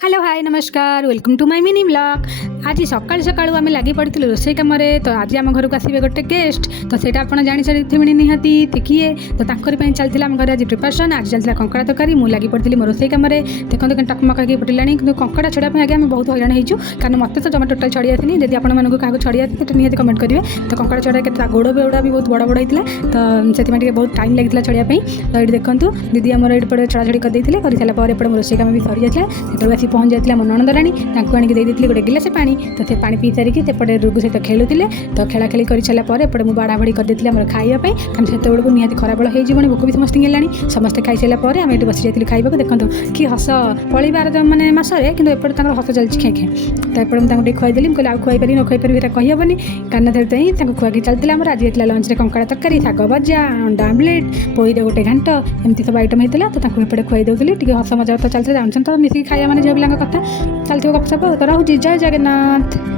Hello hi नमस्कार welcome to my mini blog. आज सकाल सकाल आम लगी पड़ी रोसई कम तो आज आम घर को आसवे गोटे गेस्ट तो सेटा आप जानी सारी निहाती किए तो चलती आम घर आज प्रिपरेसन आज चलता कंकड़ा तरकारी मुझे लगी पड़ी मो रोसई कम देखते कि टकमक फुटिला कि कंकड़ा छड़ापी आगे आम बहुत हईराण हो कारण मत तो जमा टोटाल छड़ी आसनी जब आपको छड़ी आसी तो निहत कमेंट करेंगे तो कंकड़ा छड़ा के गोड़ बेड़ा भी बहुत बड़ बड़ होता तो से बहुत टाइम लगी छड़ापी तो ये देखूँ दीदी आम ये छड़ा छड़ी करदे कर सारापर एपटे मो रोसई कम भी सरी जाता से पहुँच जाता मो नणंदराणी आनी देती गोटे गिलास पानी तो से पानी पी सारिकी सेपटे रुगु सहित खेलुले तो खेला खेली कर सारापर एपटे मुझे बाड़ा बाड़ी करदे आम खावाई कारण से निहत खराबेल हो भोक भी समस्त है समस्ते खाई सारापर आम ये बस जाती खाइबा देखो कि हस पलैबार मैंने मसरे कि एपटे हस चलती खे खे तो एपटे मुझे खुआदेली मुझे आउ खुआई पारि न खुआई पारि कहीहबनी कारण से खुआकी चलती आम आज होता लंच में कंकड़ा तरकारी शाग भजा अंडा आमलेट पोईरे गोटे घाट एमती सब आइटम होता तो एपटे खुआई दूसरी हस मजा तो चलते जानते तो मिसिक खाया मैंने झील पिला कथा चलती गपसप तो रोचे जय जगन्नाथ।